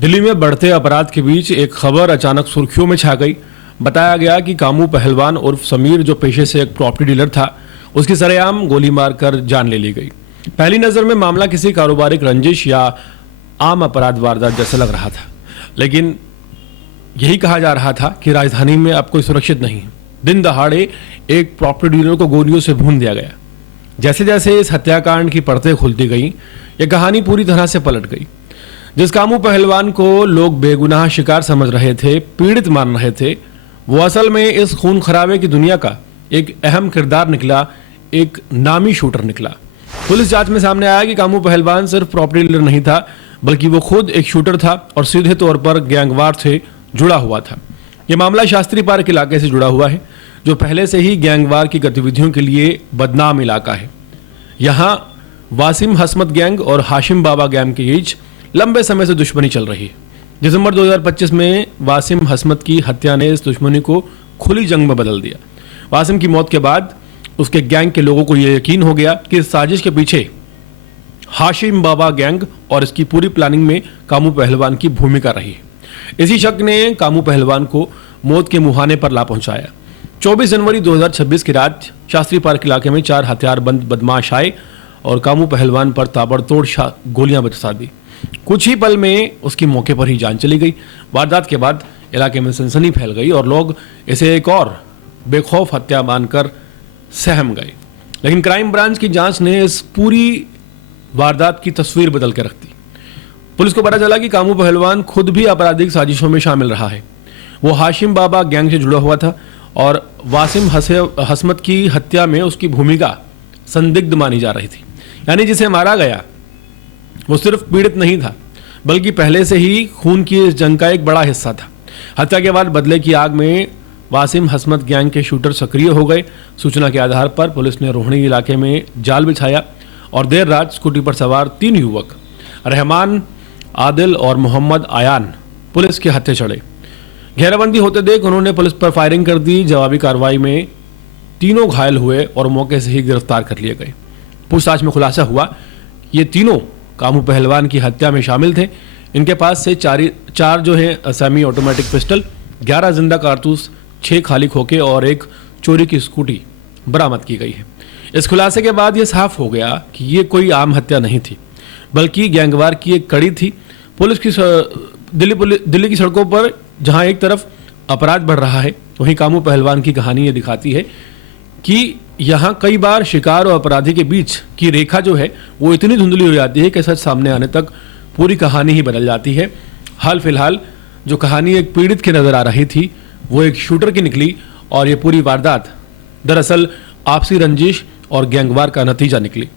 दिल्ली में बढ़ते अपराध के बीच एक खबर अचानक सुर्खियों में छा गई। बताया गया कि कामू पहलवान उर्फ समीर, जो पेशे से एक प्रॉपर्टी डीलर था, उसकी सरेआम गोली मारकर जान ले ली गई। पहली नजर में मामला किसी कारोबारिक रंजिश या आम अपराध वारदात जैसा लग रहा था, लेकिन यही कहा जा रहा था कि राजधानी में अब कोई सुरक्षित नहीं है। दिन दहाड़े एक प्रॉपर्टी डीलर को गोलियों से भून दिया गया। जैसे जैसे इस हत्याकांड की परतें खुलती गईं, यह कहानी पूरी तरह से पलट गई। जिस कामू पहलवान को लोग बेगुनाह शिकार समझ रहे थे, पीड़ित मान रहे थे, वो असल में इस खून खराबे की दुनिया का एक अहम किरदार निकला, एक नामी शूटर निकला। पुलिस जांच में सामने आया कि कामू पहलवान सिर्फ प्रॉपर्टी डीलर नहीं था, बल्कि वो खुद एक शूटर था और सीधे तौर पर गैंगवार से जुड़ा हुआ था। ये मामला शास्त्री पार्क इलाके से जुड़ा हुआ है, जो पहले से ही गैंगवार की गतिविधियों के लिए बदनाम इलाका है। यहाँ वासिम हसमत गैंग और हाशिम बाबा गैंग के बीच लंबे समय से दुश्मनी चल रही है। दिसंबर 2025 में वासिम हसमत की हत्या ने इस दुश्मनी को खुली जंग में बदल दिया। वासिम की मौत के बाद उसके गैंग के लोगों को यह यकीन हो गया कि इस साजिश के पीछे हाशिम बाबा गैंग और इसकी पूरी प्लानिंग में कामू पहलवान की भूमिका रही है। इसी शक ने कामू पहलवान को मौत के मुहाने पर ला पहुंचाया। 24 जनवरी 2026 की रात शास्त्री पार्क इलाके में 4 हथियारबंद बदमाश आए और कामू पहलवान पर ताबड़तोड़ गोलियां बरसा दी। कुछ ही पल में उसकी मौके पर ही जान चली गई। वारदात के बाद इलाके में सनसनी फैल गई और लोग इसे एक और बेखौफ हत्या मानकर सहम गए। लेकिन क्राइम ब्रांच की जांच ने इस पूरी वारदात की तस्वीर बदल के रख दी। पुलिस को पता चला कि कामू पहलवान खुद भी आपराधिक साजिशों में शामिल रहा है। वो हाशिम बाबा गैंग से जुड़ा हुआ था और वासिम हसमत की हत्या में उसकी भूमिका संदिग्ध मानी जा रही थी। यानी जिसे मारा गया वो सिर्फ पीड़ित नहीं था, बल्कि पहले से ही खून की इस जंग का एक बड़ा हिस्सा था। हत्या के बाद बदले की आग में वासिम हसमत गैंग के शूटर सक्रिय हो गए। सूचना के आधार पर पुलिस ने रोहिणी इलाके में जाल बिछाया और देर रात स्कूटी पर सवार 3 युवक रहमान, आदिल और मोहम्मद आयान पुलिस के हत्थे चढ़े। घेराबंदी होते देख उन्होंने पुलिस पर फायरिंग कर दी। जवाबी कार्रवाई में तीनों घायल हुए और मौके से ही गिरफ्तार कर लिए गए। पूछताछ में खुलासा हुआ ये तीनों कामू पहलवान की हत्या में शामिल थे। इनके पास से चार जो है सेमी ऑटोमेटिक पिस्टल, 11 जिंदा कारतूस, 6 खाली खोखे और एक चोरी की स्कूटी बरामद की गई है। इस खुलासे के बाद यह साफ हो गया कि ये कोई आम हत्या नहीं थी, बल्कि गैंगवार की एक कड़ी थी। पुलिस की दिल्ली की सड़कों पर जहां एक तरफ अपराध बढ़ रहा है, वहीं कामू पहलवान की कहानी ये दिखाती है कि यहाँ कई बार शिकार और अपराधी के बीच की रेखा जो है वो इतनी धुंधली हो जाती है कि सच सामने आने तक पूरी कहानी ही बदल जाती है। हाल फिलहाल जो कहानी एक पीड़ित की नजर आ रही थी, वो एक शूटर की निकली और ये पूरी वारदात दरअसल आपसी रंजिश और गैंगवार का नतीजा निकली।